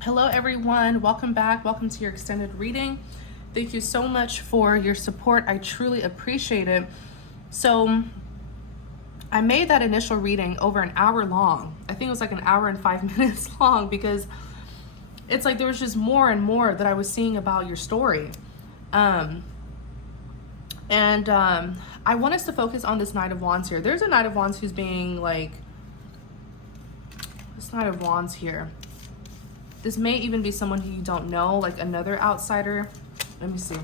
Hello everyone, welcome back. Welcome to your extended reading. Thank you so much for your support. I truly appreciate it. So I made that initial reading over an hour long. I think it was like an hour and 5 minutes long because it's like there was just more and more that I was seeing about your story. I want us to focus on this Knight of Wands here. There's a Knight of Wands who's being like, this Knight of Wands here. This may even be someone who you don't know, like another outsider. Let me see.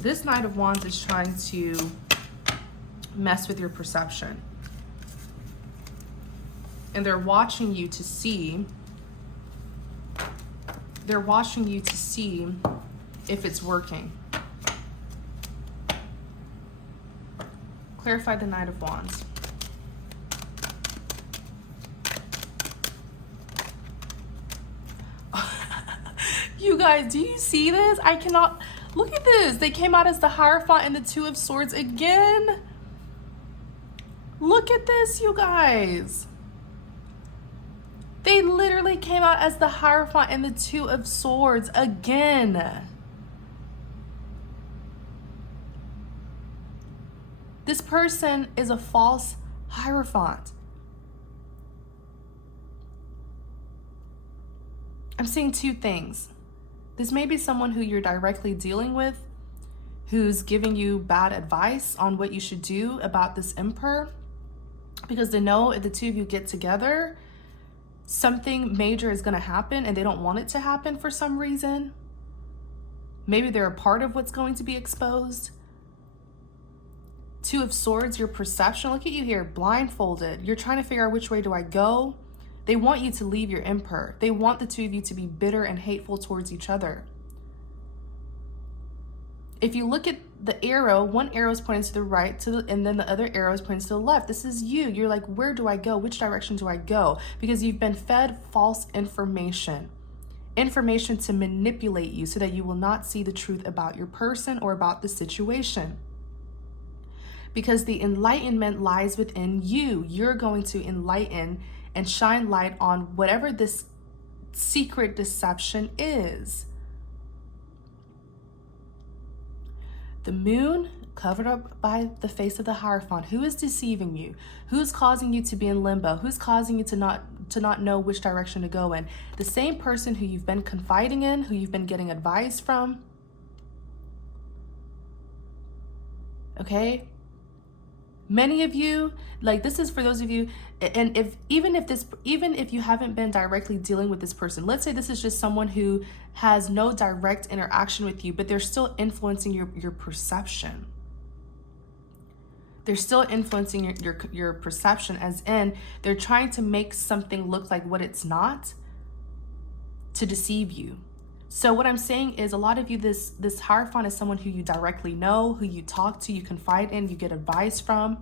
This Knight of Wands is trying to mess with your perception. And they're watching you to see. They're watching you to see if it's working. Clarify the Knight of Wands. You guys, do you see this? I cannot, look at this. They came out as the Hierophant and the Two of Swords again. Look at this, you guys. They literally came out as the Hierophant and the Two of Swords again. This person is a false Hierophant. I'm seeing two things. This may be someone who you're directly dealing with, who's giving you bad advice on what you should do about this Emperor, because they know if the two of you get together, something major is going to happen and they don't want it to happen for some reason. Maybe they're a part of what's going to be exposed. Two of Swords, your perception. Look at you here, blindfolded. You're trying to figure out which way do I go. They want you to leave your Emperor. They want the two of you to be bitter and hateful towards each other. If you look at the arrow, one arrow is pointing to the right, and then the other arrow is pointing to the left. This is you. You're like, where do I go? Which direction do I go? Because you've been fed false information. Information to manipulate you so that you will not see the truth about your person or about the situation. Because the enlightenment lies within you. You're going to enlighten and shine light on whatever this secret deception is. The moon covered up by the face of the Hierophant. Who is deceiving you? Who's causing you to be in limbo? Who's causing you to not know which direction to go in? The same person who you've been confiding in, who you've been getting advice from. Okay? Many of you, like, this is for those of you, and even if you haven't been directly dealing with this person, let's say this is just someone who has no direct interaction with you, but they're still influencing your perception. They're still influencing your perception, as in they're trying to make something look like what it's not to deceive you. So what I'm saying is, a lot of you, this Hierophant is someone who you directly know, who you talk to, you confide in, you get advice from.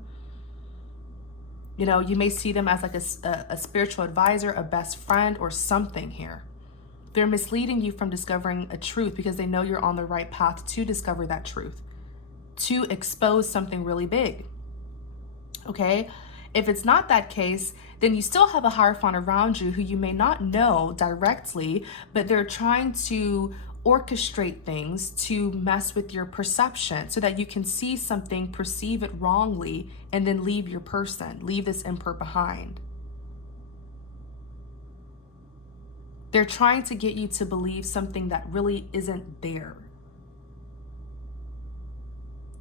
You know, you may see them as like a spiritual advisor, a best friend, or something here. They're misleading you from discovering a truth because they know you're on the right path to discover that truth, to expose something really big. Okay? If it's not that case, then you still have a Hierophant around you who you may not know directly, but they're trying to orchestrate things to mess with your perception so that you can see something, perceive it wrongly, and then leave your person, leave this Emperor behind. They're trying to get you to believe something that really isn't there.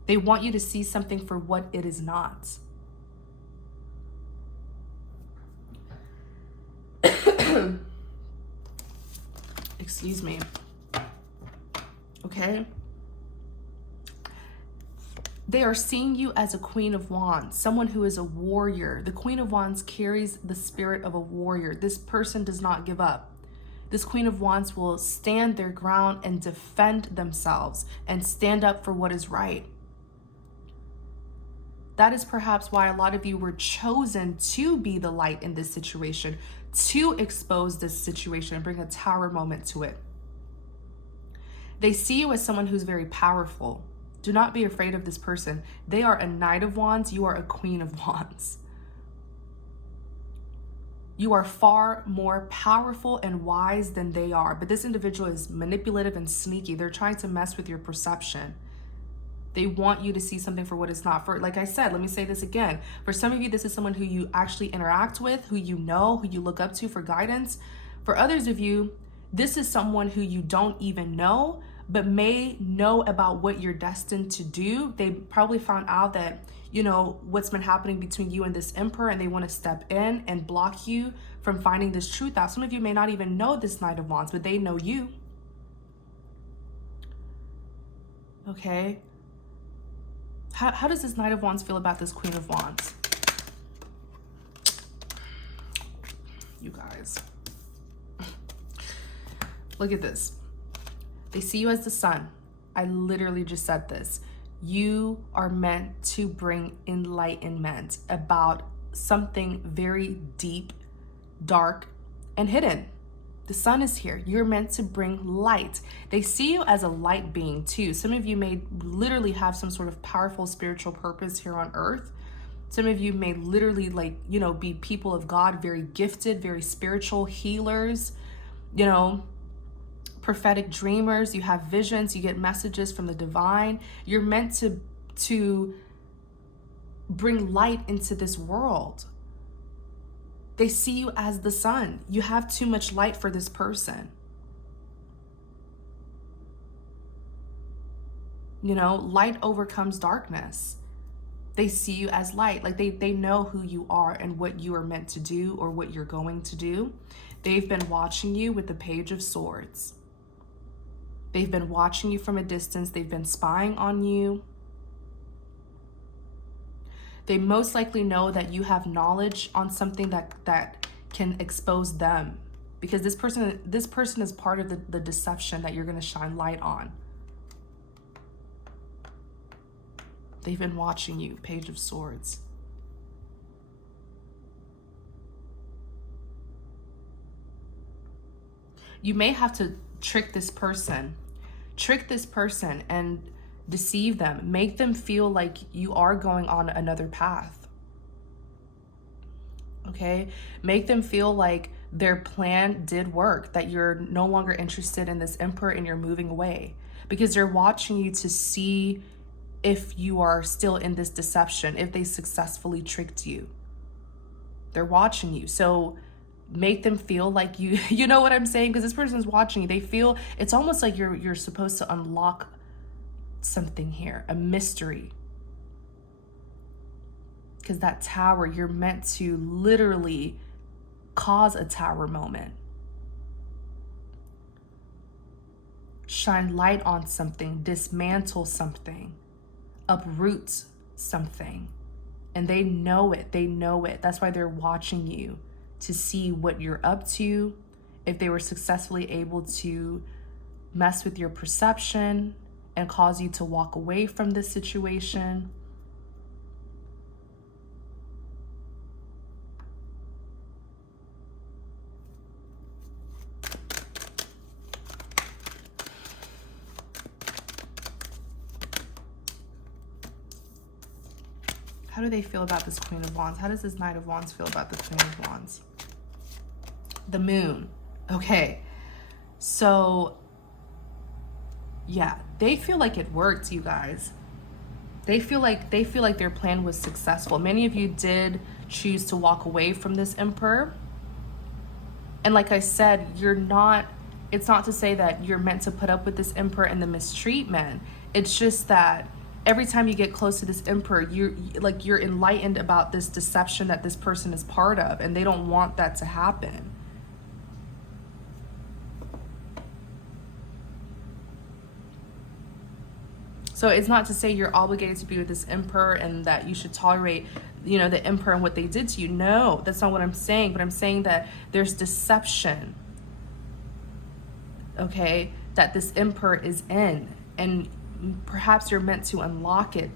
They want you to see something for what it is not. Excuse me. Okay? They are seeing you as a Queen of Wands, someone who is a warrior. The Queen of Wands carries the spirit of a warrior. This person does not give up. This Queen of Wands will stand their ground and defend themselves and stand up for what is right. That is perhaps why a lot of you were chosen to be the light in this situation, to expose this situation and bring a tower moment to it. They see you as someone who's very powerful. Do not be afraid of this person. They are a Knight of Wands. You are a Queen of Wands. You are far more powerful and wise than they are. But this individual is manipulative and sneaky. They're trying to mess with your perception. They want you to see something for what it's not. For, like I said, let me say this again. For some of you, this is someone who you actually interact with, who you know, who you look up to for guidance. For others of you, this is someone who you don't even know, but may know about what you're destined to do. They probably found out that, you know, what's been happening between you and this emperor, and they want to step in and block you from finding this truth out. Some of you may not even know this Knight of Wands, but they know you. Okay. How does this Knight of Wands feel about this Queen of Wands? You guys. Look at this. They see you as the sun. I literally just said this. You are meant to bring enlightenment about something very deep, dark, and hidden. The sun is here. You're meant to bring light. They see you as a light being too. Some of you may literally have some sort of powerful spiritual purpose here on earth. Some of you may literally, like, you know, be people of God, very gifted, very spiritual healers, you know, prophetic dreamers. You have visions, you get messages from the divine. You're meant to bring light into this world. They see you as the sun. You have too much light for this person. You know, light overcomes darkness. They see you as light. Like they know who you are and what you are meant to do or what you're going to do. They've been watching you with the Page of Swords. They've been watching you from a distance. They've been spying on you. They most likely know that you have knowledge on something that can expose them, because this person is part of the deception that you're going to shine light on. They've been watching you, Page of Swords. You may have to trick this person and deceive them, make them feel like you are going on another path. Okay? Make them feel like their plan did work, that you're no longer interested in this emperor and you're moving away, because they're watching you to see if you are still in this deception, if they successfully tricked you. They're watching you. So make them feel like you know what I'm saying? Because this person's watching you. They feel it's almost like you're supposed to unlock something here, a mystery. Because that tower, you're meant to literally cause a tower moment. Shine light on something, dismantle something, uproot something. And they know it. They know it. That's why they're watching you to see what you're up to, if they were successfully able to mess with your perception and cause you to walk away from this situation. How do they feel about this Queen of Wands? How does this Knight of Wands feel about the Queen of Wands? The Moon. Okay. So, yeah, they feel like it worked, you guys. They feel like their plan was successful. Many of you did choose to walk away from this emperor. And like I said, it's not to say that you're meant to put up with this emperor and the mistreatment. It's just that every time you get close to this emperor, you're enlightened about this deception that this person is part of, and they don't want that to happen. So it's not to say you're obligated to be with this emperor and that you should tolerate, you know, the emperor and what they did to you. No, that's not what I'm saying. But I'm saying that there's deception, okay, that this emperor is in, and perhaps you're meant to unlock it,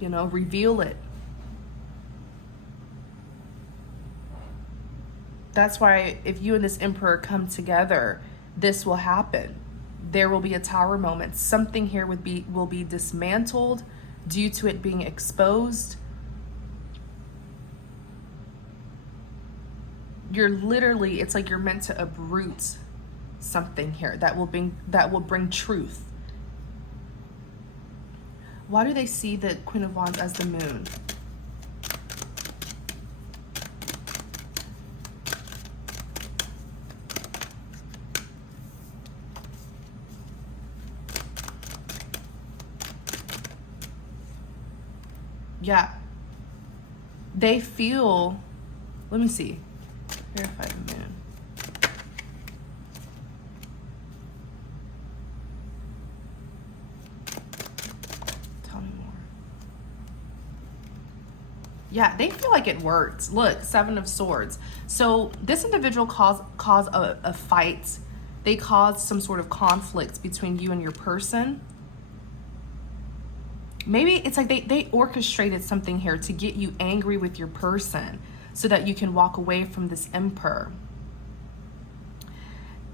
you know, reveal it. That's why if you and this emperor come together, this will happen. There will be a tower moment. Something here will be dismantled due to it being exposed. you're literally, it's like you're meant to uproot something here that will bring truth. Why do they see the Queen of Wands as the moon? Yeah. They feel, let me see. Verify the moon. Tell me more. Yeah, they feel like it worked. Look, Seven of Swords. So this individual caused a fight. They caused some sort of conflict between you and your person. Maybe it's like they orchestrated something here to get you angry with your person so that you can walk away from this Emperor.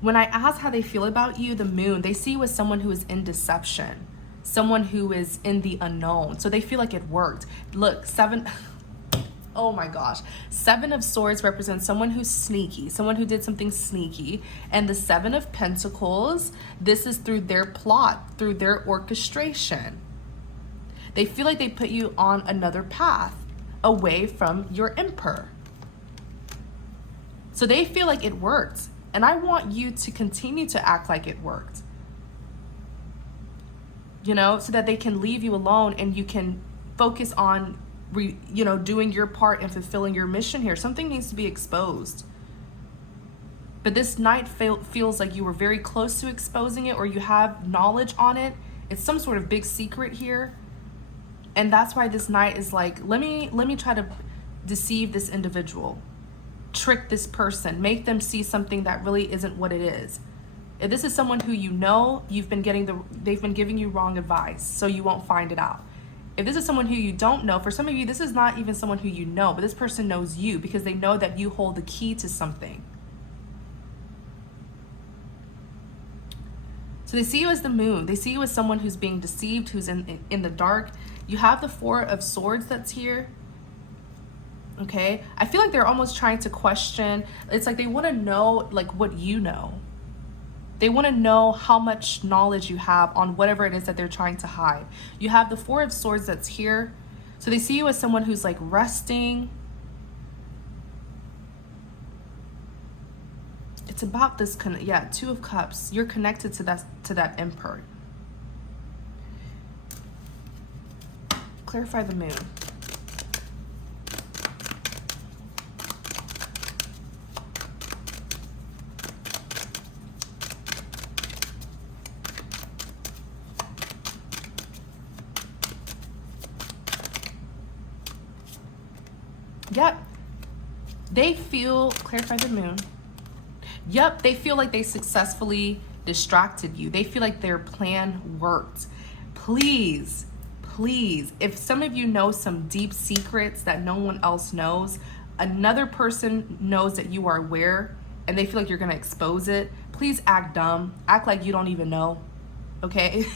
When I ask how they feel about you, the moon, they see you as someone who is in deception, someone who is in the unknown. So they feel like it worked. Look, oh my gosh. Seven of Swords represents someone who's sneaky, someone who did something sneaky. And the Seven of Pentacles, this is through their plot, through their orchestration. They feel like they put you on another path away from your Emperor. So they feel like it worked. And I want you to continue to act like it worked. You know, so that they can leave you alone and you can focus on, doing your part and fulfilling your mission here. Something needs to be exposed. But this Knight feels like you were very close to exposing it, or you have knowledge on it. It's some sort of big secret here. And that's why this Knight is like, let me try to deceive this individual, trick this person, make them see something that really isn't what it is. If this is someone who you know, they've been giving you wrong advice, so you won't find it out. If this is someone who you don't know, for some of you, this is not even someone who you know, but this person knows you because they know that you hold the key to something. So they see you as the moon. They see you as someone who's being deceived, who's in the dark. You have the Four of Swords that's here. Okay? I feel like they're almost trying to question. It's like they want to know like what you know. They want to know how much knowledge you have on whatever it is that they're trying to hide. You have the Four of Swords that's here. So they see you as someone who's like resting. It's about this, Two of Cups. You're connected to that Emperor. Clarify the moon. Yep. They feel, clarify the moon. Yep, they feel like they successfully distracted you. They feel like their plan worked. Please, if some of you know some deep secrets that no one else knows, another person knows that you are aware, and they feel like you're gonna expose it, please act dumb. Act like you don't even know, okay?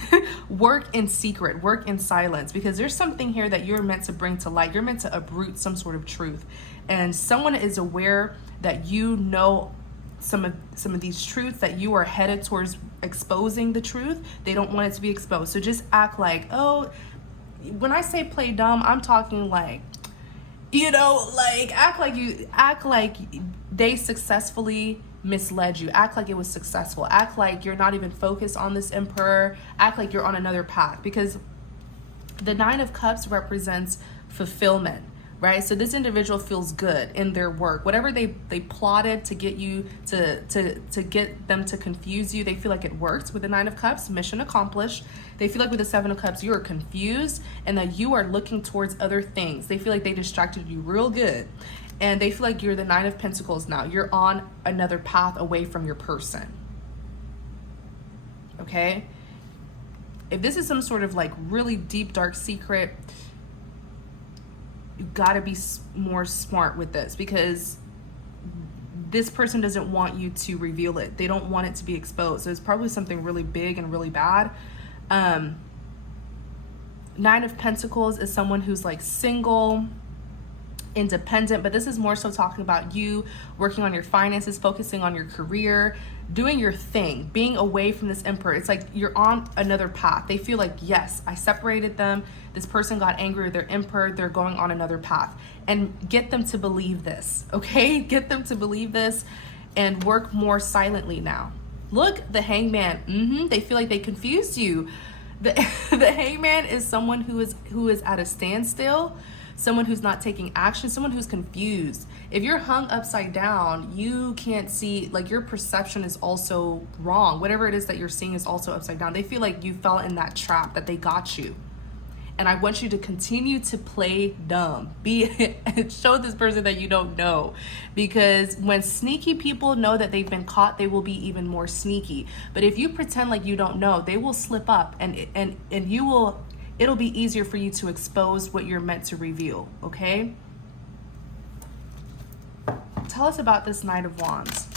Work in secret, work in silence, because there's something here that you're meant to bring to light. You're meant to uproot some sort of truth. And someone is aware that you know some of these truths, that you are headed towards exposing the truth. They don't want it to be exposed. So just act like, oh, when I say play dumb, I'm talking like, act like they successfully misled you. Act like it was successful. Act like you're not even focused on this Emperor. Act like you're on another path, because the Nine of Cups represents fulfillment, right? So this individual feels good in their work. Whatever they plotted to get you to get them to confuse you, they feel like it worked with the Nine of Cups. Mission accomplished. They feel like with the Seven of Cups, you are confused and that you are looking towards other things. They feel like they distracted you real good. And they feel like you're the Nine of Pentacles now. You're on another path away from your person. Okay? If this is some sort of like really deep, dark secret, you gotta be more smart with this, because this person doesn't want you to reveal it. They don't want it to be exposed. So it's probably something really big and really bad. Nine of Pentacles is someone who's like single. independent, but this is more so talking about you working on your finances, focusing on your career, doing your thing, being away from this emperor. It's like you're on another path. They feel like, yes, I separated them. This person got angry with their emperor. They're going on another path. And get them to believe this, okay? Get them to believe this and work more silently now. Look, the hangman, they feel like they confused you. The hangman is someone who is at a standstill, someone who's not taking action, someone who's confused. If you're hung upside down, you can't see, like your perception is also wrong. Whatever it is that you're seeing is also upside down. They feel like you fell in that trap, that they got you. And I want you to continue to play dumb. Show this person that you don't know. Because when sneaky people know that they've been caught, they will be even more sneaky. But if you pretend like you don't know, they will slip up and it'll be easier for you to expose what you're meant to reveal, okay? Tell us about this Knight of Wands.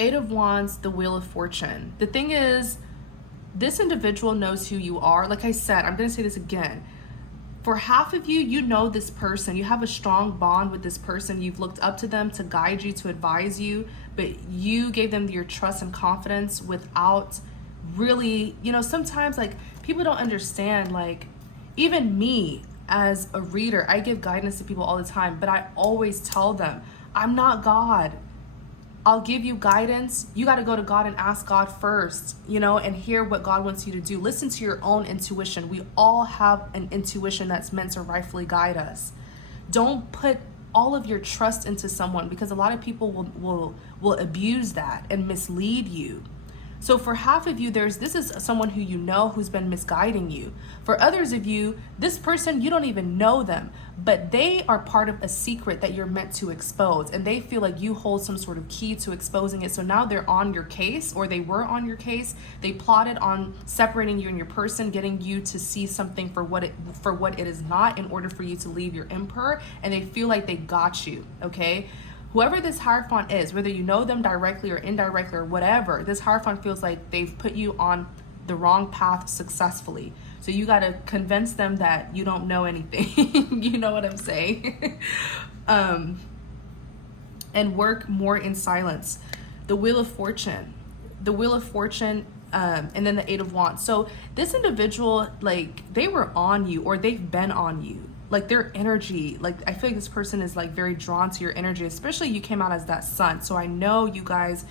Eight of Wands, the Wheel of Fortune. The thing is, this individual knows who you are. Like I said, I'm going to say this again. For half of you, you know this person. You have a strong bond with this person. You've looked up to them to guide you, to advise you, but you gave them your trust and confidence without really, sometimes like people don't understand, like even me as a reader, I give guidance to people all the time, but I always tell them, I'm not God. I'll give you guidance. You got to go to God and ask God first, and hear what God wants you to do. Listen to your own intuition. We all have an intuition that's meant to rightfully guide us. Don't put all of your trust into someone, because a lot of people will abuse that and mislead you. So for half of you, this is someone who you know who's been misguiding you. For others of you, this person, you don't even know them, but they are part of a secret that you're meant to expose, and they feel like you hold some sort of key to exposing it. So now they're on your case, or they were on your case. They plotted on separating you and your person, getting you to see something for what it is not, in order for you to leave your emperor, and they feel like they got you, okay? Whoever this Hierophant is, whether you know them directly or indirectly or whatever, this Hierophant feels like they've put you on the wrong path successfully. So you got to convince them that you don't know anything. You know what I'm saying? And work more in silence. The Wheel of Fortune. The Wheel of Fortune, and then the Eight of Wands. So this individual, like, they were on you, or they've been on you. Like their energy, like I feel like this person is like very drawn to your energy, especially you came out as that sun. So I know you guys,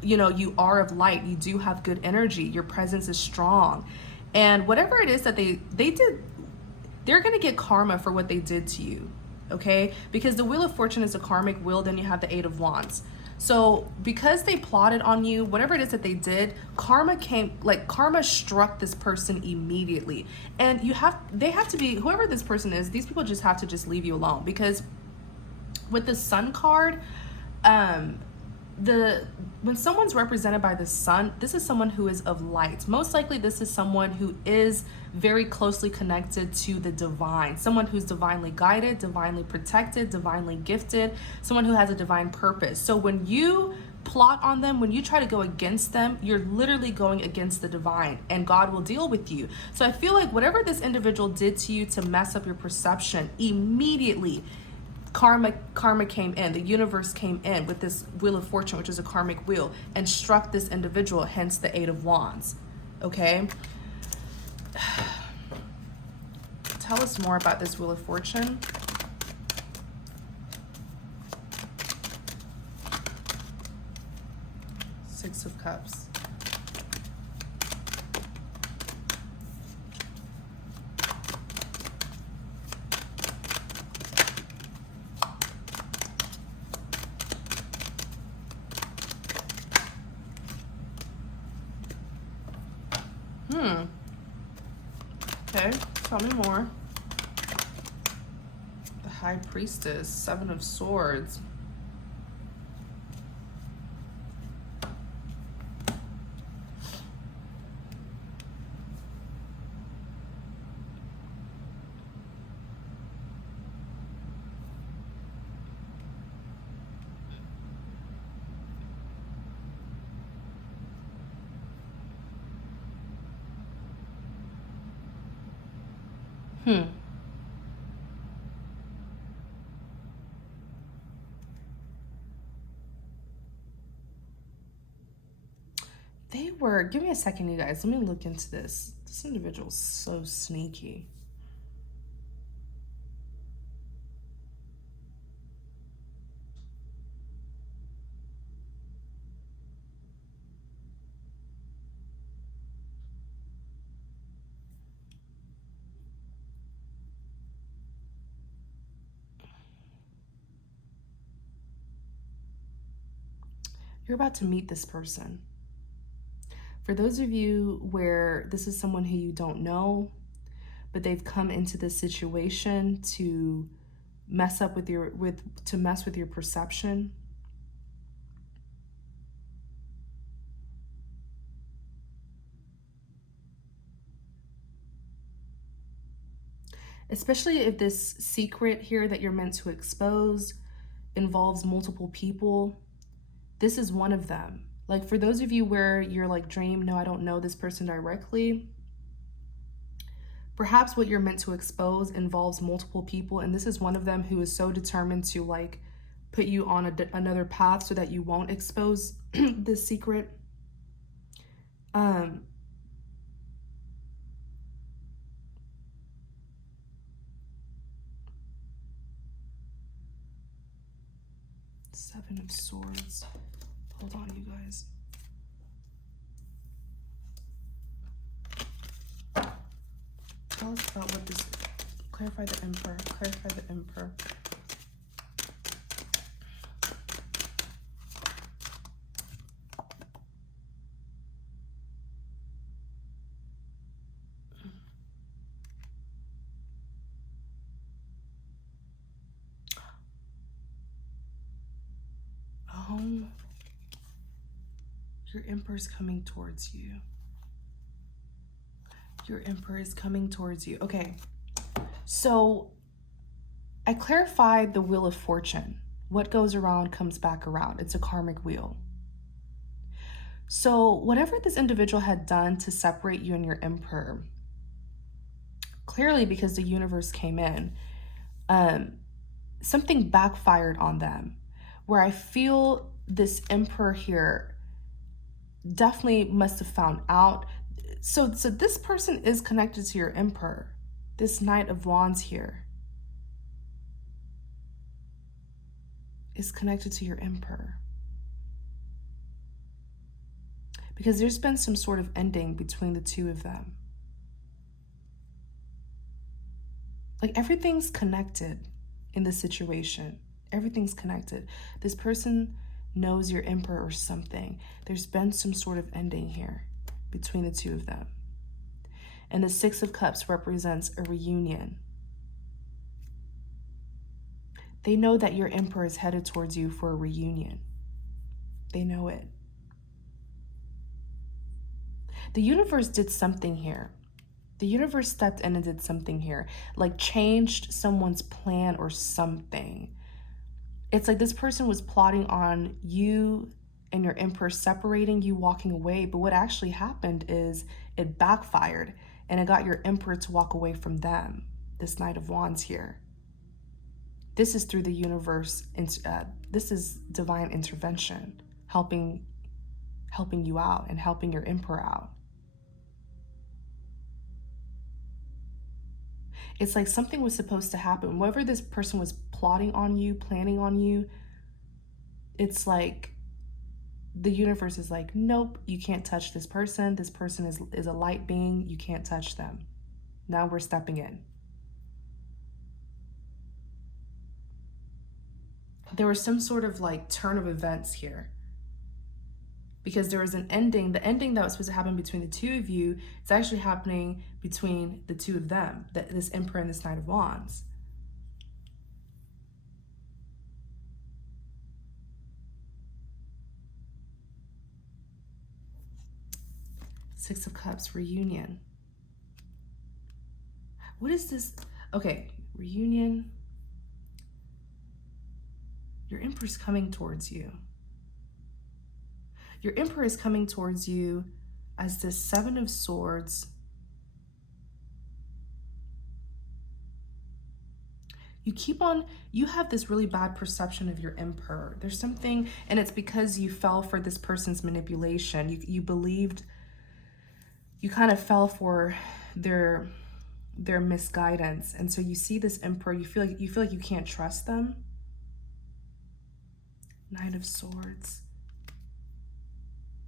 you are of light. You do have good energy. Your presence is strong. And whatever it is that they did, they're going to get karma for what they did to you. Okay? Because the Wheel of Fortune is a karmic wheel. Then you have the Eight of Wands. So because they plotted on you, whatever it is that they did, karma struck this person immediately. And they have to be, whoever this person is, these people just have to just leave you alone. Because with the Sun card, when someone's represented by the sun, this is someone who is of light. Most likely this is someone who is very closely connected to the divine, someone who's divinely guided, divinely protected, divinely gifted, someone who has a divine purpose. So when you plot on them, when you try to go against them, you're literally going against the divine, and God will deal with you. So I feel like whatever this individual did to you to mess up your perception, immediately karma came in, the universe came in with this Wheel of Fortune, which is a karmic wheel, and struck this individual, hence the Eight of Wands. Okay? Tell us more about this Wheel of Fortune. Six of Cups. Okay, tell me more. The High Priestess, Seven of Swords. Hmm. They were, give me a second, you guys. Let me look into this. This individual's so sneaky. You're about to meet this person. For those of you where this is someone who you don't know, but they've come into this situation to mess up with your to mess with your perception. Especially if this secret here that you're meant to expose involves multiple people. This is one of them. Like for those of you where you're like, Dream, no, I don't know this person directly. Perhaps what you're meant to expose involves multiple people, and this is one of them who is so determined to like put you on another path so that you won't expose this secret. Seven of Swords. Hold on, you guys. Tell us about what this. Clarify the Emperor. Clarify the Emperor. Your Emperor is coming towards you. Your Emperor is coming towards you. Okay, so I clarified the Wheel of Fortune. What goes around comes back around. It's a karmic wheel. So whatever this individual had done to separate you and your Emperor, clearly because the universe came in, something backfired on them, where I feel this Emperor here definitely must have found out. So this person is connected to your Emperor. This Knight of Wands here is connected to your Emperor. Because there's been some sort of ending between the two of them. Like everything's connected in this situation. Everything's connected. This person knows your Emperor or something. There's been some sort of ending here between the two of them. And the Six of Cups represents a reunion. They know that your Emperor is headed towards you for a reunion. They know it. The universe did something here. The universe stepped in and did something here, like changed someone's plan or something. It's like this person was plotting on you and your Emperor separating, you walking away. But what actually happened is it backfired and it got your Emperor to walk away from them. This Knight of Wands here. This is through the universe. This is divine intervention, helping you out and helping your Emperor out. It's like something was supposed to happen. Whatever this person was plotting on you, planning on you, it's like the universe is like, nope, you can't touch this person. This person is a light being. You can't touch them. Now we're stepping in. There was some sort of like turn of events here. Because there was an ending. The ending that was supposed to happen between the two of you, it's actually happening between the two of them, this Emperor and this Knight of Wands. Six of Cups, reunion. What is this? Okay, reunion. Your Emperor's coming towards you. Your Emperor is coming towards you as this Seven of Swords you have this really bad perception of your emperor. There's something, and it's because you fell for this person's manipulation. You believed, you kind of fell for their misguidance. And so you see this emperor, you feel like you can't trust them. Knight of Swords.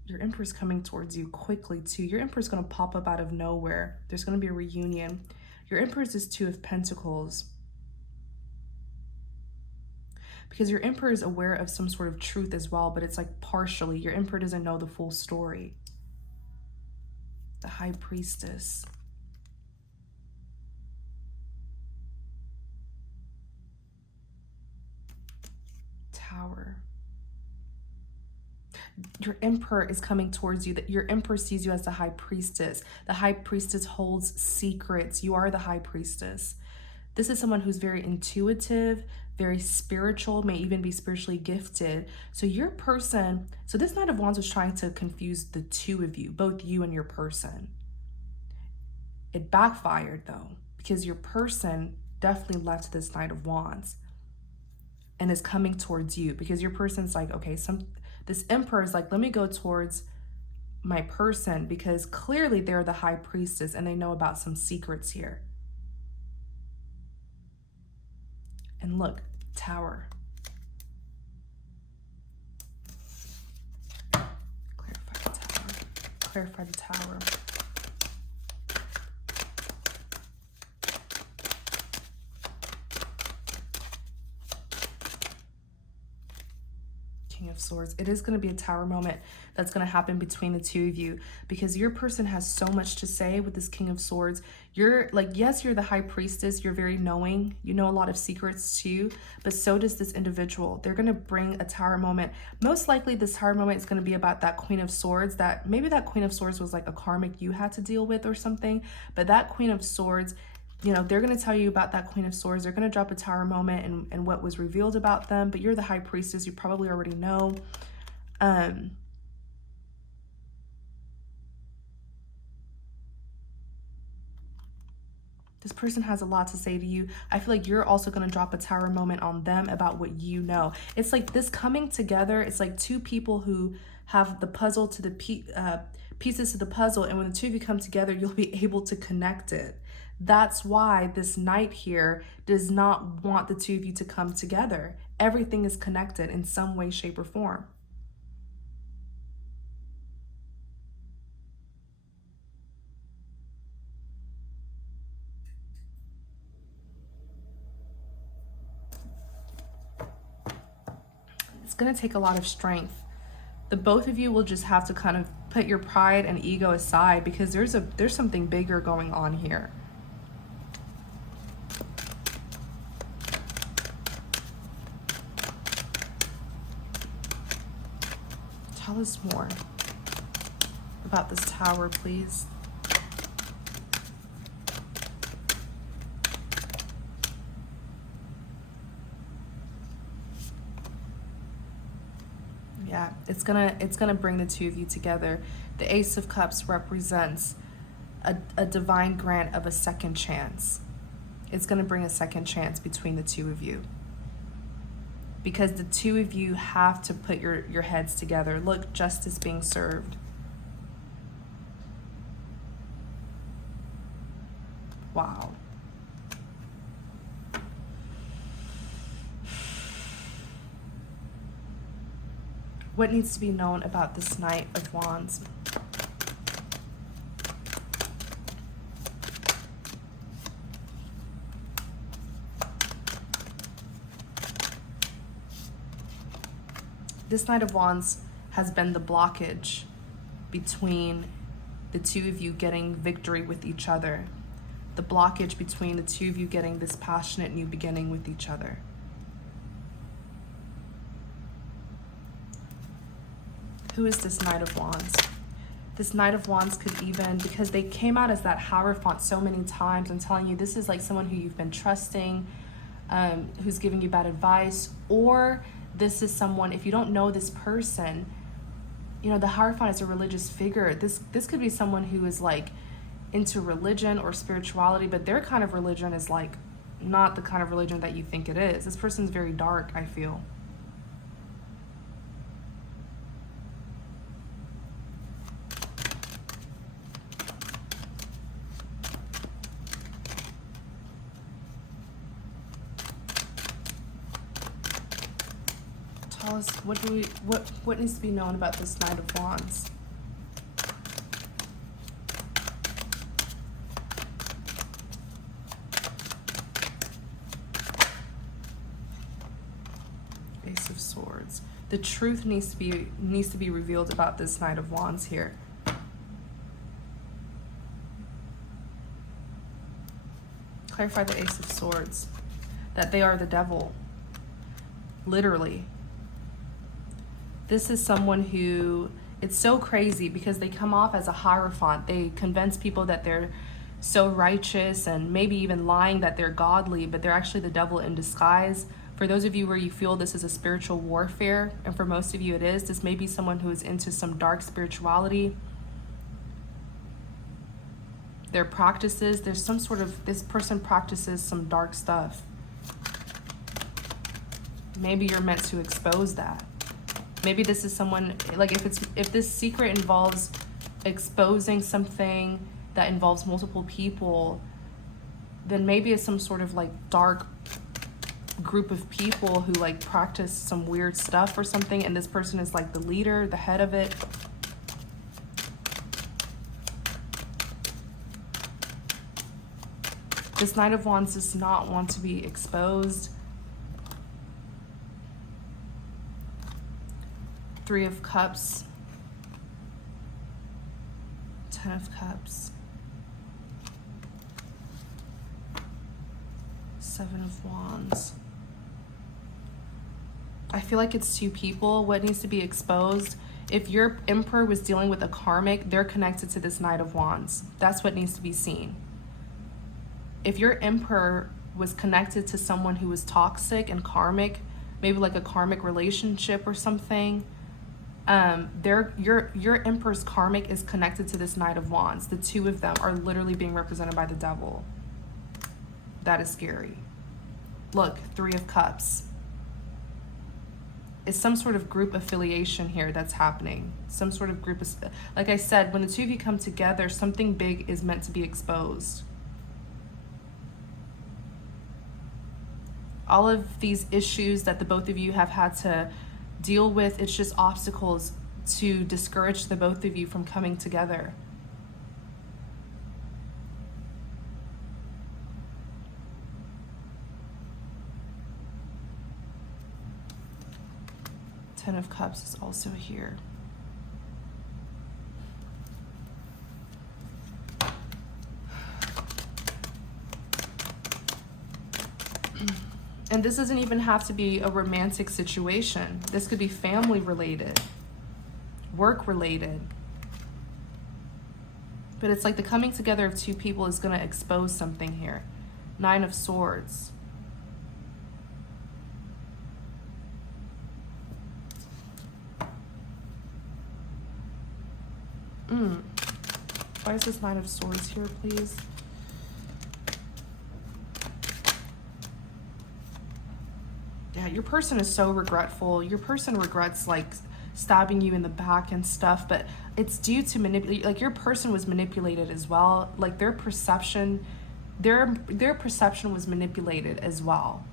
Your emperor's coming towards you quickly too. Your emperor's going to pop up out of nowhere. There's going to be a reunion. Your emperor's this Two of Pentacles. Because your emperor is aware of some sort of truth as well, but it's like partially. Your emperor doesn't know the full story. The High Priestess. Tower. Your emperor is coming towards you. That your emperor sees you as the High Priestess. The High Priestess holds secrets. You are the High Priestess. This is someone who's very intuitive, very spiritual, may even be spiritually gifted. So your person, so this Knight of Wands was trying to confuse the two of you, both you and your person. It backfired though, because your person definitely left this Knight of Wands and is coming towards you, because your person's like, okay, this Emperor is like, let me go towards my person, because clearly they're the High Priestess and they know about some secrets here. And look, Tower. Clarify the Tower. Clarify the Tower. King of Swords. It is going to be a Tower moment that's going to happen between the two of you, because your person has so much to say with this King of Swords. You're like, yes, you're the High Priestess. You're very knowing. You know a lot of secrets too, but so does this individual. They're going to bring a Tower moment. Most likely this Tower moment is going to be about that Queen of Swords, that maybe that Queen of Swords was like a karmic you had to deal with or something, but that Queen of Swords, you know, they're going to tell you about that Queen of Swords. They're going to drop a Tower moment and what was revealed about them, but you're the High Priestess. You probably already know. This person has a lot to say to you. I feel like you're also going to drop a Tower moment on them about what you know. It's like this coming together. It's like two people who have the puzzle to the pieces to the puzzle. And when the two of you come together, you'll be able to connect it. That's why this Knight here does not want the two of you to come together. Everything is connected in some way, shape, or form. It's going to take a lot of strength. The both of you will just have to kind of put your pride and ego aside, because there's something bigger going on here. Tell us more about this Tower, please. Yeah, it's gonna bring the two of you together. The Ace of Cups represents a divine grant of a second chance. It's gonna bring a second chance between the two of you, because the two of you have to put your heads together. Look, justice being served. Wow. What needs to be known about this Knight of Wands? This Knight of Wands has been the blockage between the two of you getting victory with each other. The blockage between the two of you getting this passionate new beginning with each other. Who is this Knight of Wands? This Knight of Wands could even, because they came out as that Hierophant so many times, I'm telling you, this is like someone who you've been trusting, who's giving you bad advice, or this is someone, if you don't know this person, you know, the Hierophant is a religious figure. This could be someone who is like into religion or spirituality, but their kind of religion is like not the kind of religion that you think it is. This person's very dark, I feel. Tell us, what needs to be known about this Knight of Wands? Ace of Swords. The truth needs to be revealed about this Knight of Wands here. Clarify the Ace of Swords. That they are the devil. Literally. This is someone who, it's so crazy because they come off as a hierophant. They convince people that they're so righteous and maybe even lying that they're godly, but they're actually the devil in disguise. For those of you where you feel this is a spiritual warfare, and for most of you it is, this may be someone who is into some dark spirituality. Their practices, there's some sort of, this person practices some dark stuff. Maybe you're meant to expose that. Maybe this is someone, like if this secret involves exposing something that involves multiple people, then maybe it's some sort of like dark group of people who like practice some weird stuff or something, and this person is like the leader, the head of it. This Knight of Wands does not want to be exposed. Three of Cups, Ten of Cups, Seven of Wands. I feel like it's two people. What needs to be exposed? If your Emperor was dealing with a karmic, they're connected to this Knight of Wands. That's what needs to be seen. If your Emperor was connected to someone who was toxic and karmic, maybe like a karmic relationship or something, your Emperor's karmic is connected to this Knight of Wands. The two of them are literally being represented by the devil. That is scary. Look, Three of Cups. It's some sort of group affiliation here that's happening. Some sort of group, like I said, when the two of you come together, something big is meant to be exposed. All of these issues that the both of you have had to deal with, it's just obstacles to discourage the both of you from coming together. Ten of Cups is also here. And this doesn't even have to be a romantic situation. This could be family related, work related. But it's like the coming together of two people is going to expose something here. Nine of Swords. Why is this Nine of Swords here, please? Yeah, your person is so regretful. Your person regrets like stabbing you in the back and stuff, but it's due to like your person was manipulated as well. Like their perception was manipulated as well.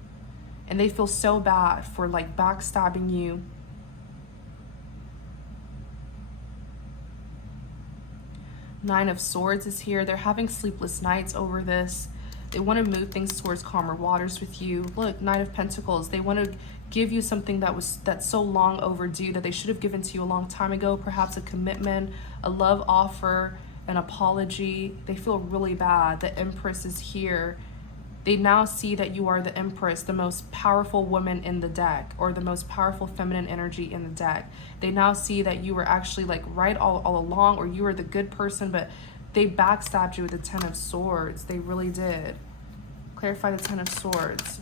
And they feel so bad for like backstabbing you. Nine of Swords is here. They're having sleepless nights over this. They want to move things towards calmer waters with you. Look, Knight of Pentacles. They want to give you something that's so long overdue that they should have given to you a long time ago. Perhaps a commitment, a love offer, an apology. They feel really bad. The Empress is here. They now see that you are the Empress, the most powerful woman in the deck, or the most powerful feminine energy in the deck. They now see that you were actually like right all along, or you were the good person, but they backstabbed you with the Ten of Swords. They really did. Clarify the Ten of Swords.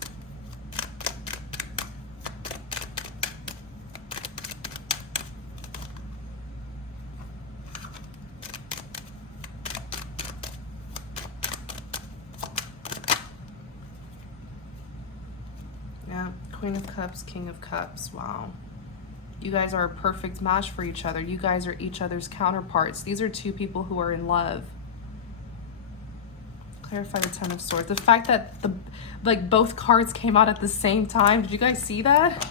Yeah, Queen of Cups, King of Cups. Wow. You guys are a perfect match for each other. You guys are each other's counterparts. These are two people who are in love. Clarify the Ten of Swords. The fact that both cards came out at the same time. Did you guys see that?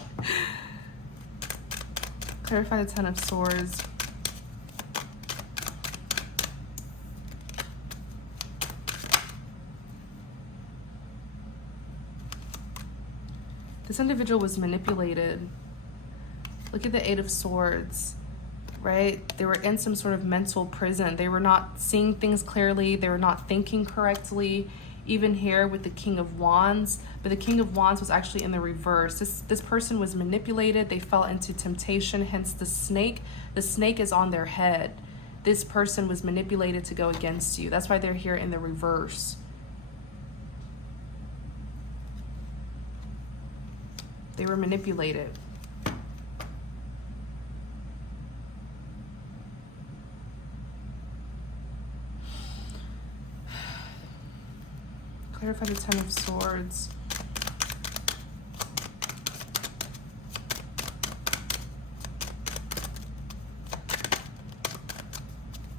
Clarify the Ten of Swords. This individual was manipulated. Look at the Eight of Swords, right? They were in some sort of mental prison. They were not seeing things clearly. They were not thinking correctly. Even here with the King of Wands, but the King of Wands was actually in the reverse. This person was manipulated. They fell into temptation, hence the snake. The snake is on their head. This person was manipulated to go against you. That's why they're here in the reverse. They were manipulated. Clarify the Ten of Swords.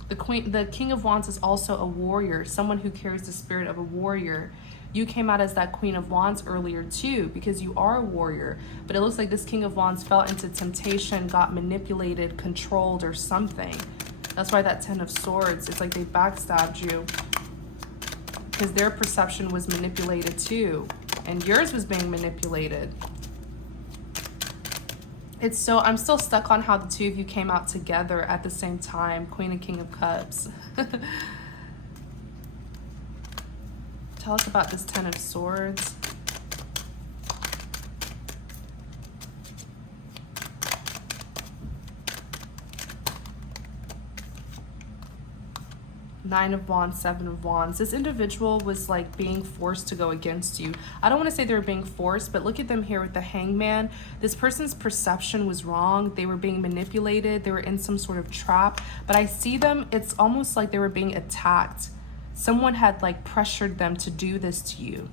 The King of Wands is also a warrior, someone who carries the spirit of a warrior. You came out as that Queen of Wands earlier too, because you are a warrior. But it looks like this King of Wands fell into temptation, got manipulated, controlled, or something. That's why that Ten of Swords, it's like they backstabbed you. Because their perception was manipulated too. And yours was being manipulated. I'm still stuck on how the two of you came out together at the same time. Queen and King of Cups. Tell us about this Ten of Swords. Nine of Wands, Seven of Wands. This individual was like being forced to go against you. I don't want to say they were being forced, but look at them here with the Hangman. This person's perception was wrong. They were being manipulated. They were in some sort of trap. But I see them, it's almost like they were being attacked. Someone had like pressured them to do this to you.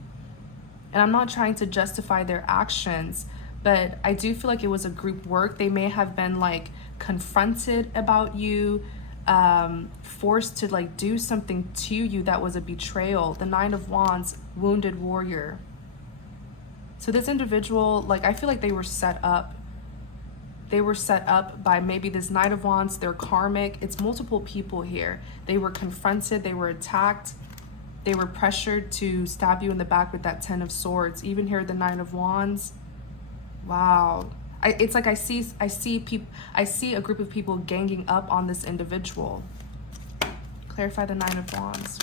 And I'm not trying to justify their actions, but I do feel like it was a group work. They may have been like confronted about you, forced to like do something to you that was a betrayal. The Nine of Wands, wounded warrior. So this individual, like, I feel like they were set up. They were set up by maybe this Knight of Wands, they're karmic. It's multiple people here. They were confronted, they were attacked, they were pressured to stab you in the back with that Ten of Swords. Even here, the Nine of Wands. Wow. It's like I see a group of people ganging up on this individual. Clarify the Nine of Wands.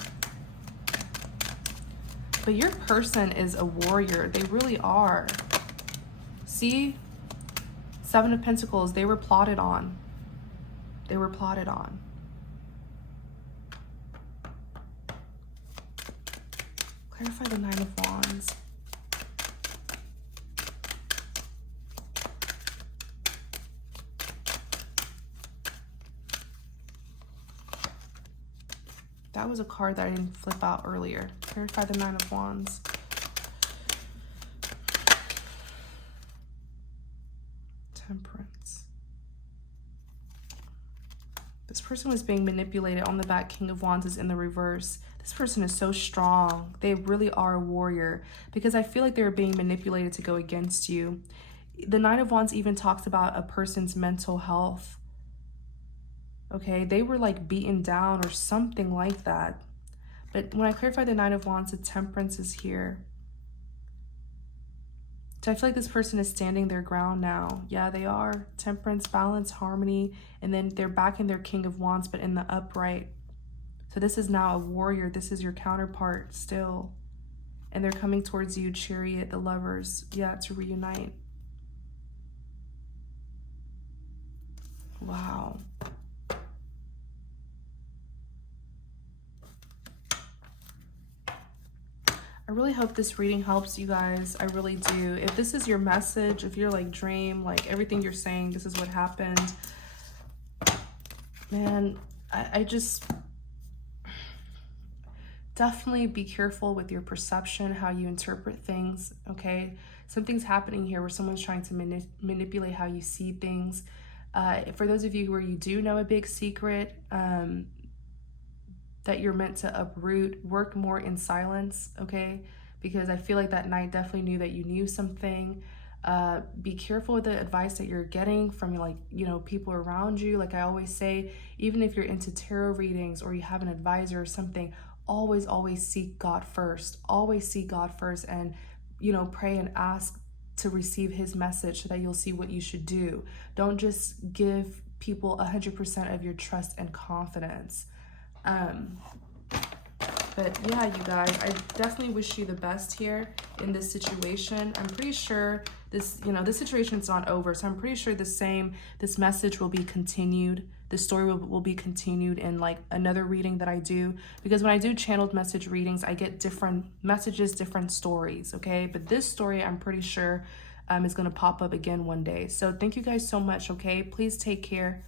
But your person is a warrior. They really are. See? Seven of Pentacles, they were plotted on. They were plotted on. Clarify the Nine of Wands. That was a card that I didn't flip out earlier. Clarify the Nine of Wands. Temperance. This person was being manipulated. On the back, King of Wands is in the reverse. This person is so strong. They really are a warrior, because I feel like they were being manipulated to go against you. The Nine of Wands even talks about a person's mental health. Okay, they were like beaten down or something like that. But when I clarify the Nine of Wands, the Temperance is here. So I feel like this person is standing their ground now. Yeah, they are. Temperance, balance, harmony. And then they're back in their King of Wands, but in the upright. So this is now a warrior. This is your counterpart still. And they're coming towards you, Chariot, the Lovers. Yeah, to reunite. Wow. I really hope this reading helps you guys. I really do. If this is your message, if you're like dream, like everything you're saying, this is what happened. Man, I just definitely be careful with your perception, how you interpret things, okay? Something's happening here where someone's trying to manipulate how you see things. For those of you where you do know a big secret that you're meant to uproot, work more in silence, okay? Because I feel like that knight definitely knew that you knew something. Be careful with the advice that you're getting from, like, you know, people around you. Like I always say, even if you're into tarot readings or you have an advisor or something, always seek God first. Always seek God first, and, you know, pray and ask to receive his message so that you'll see what you should do. Don't just give people 100% of your trust and confidence. But yeah, you guys, I definitely wish you the best here in this situation. I'm pretty sure this, you know, this situation's not over. So I'm pretty sure this message will be continued. The story will be continued in like another reading that I do. Because when I do channeled message readings, I get different messages, different stories, okay? But this story, I'm pretty sure is going to pop up again one day. So thank you guys so much, okay? Please take care.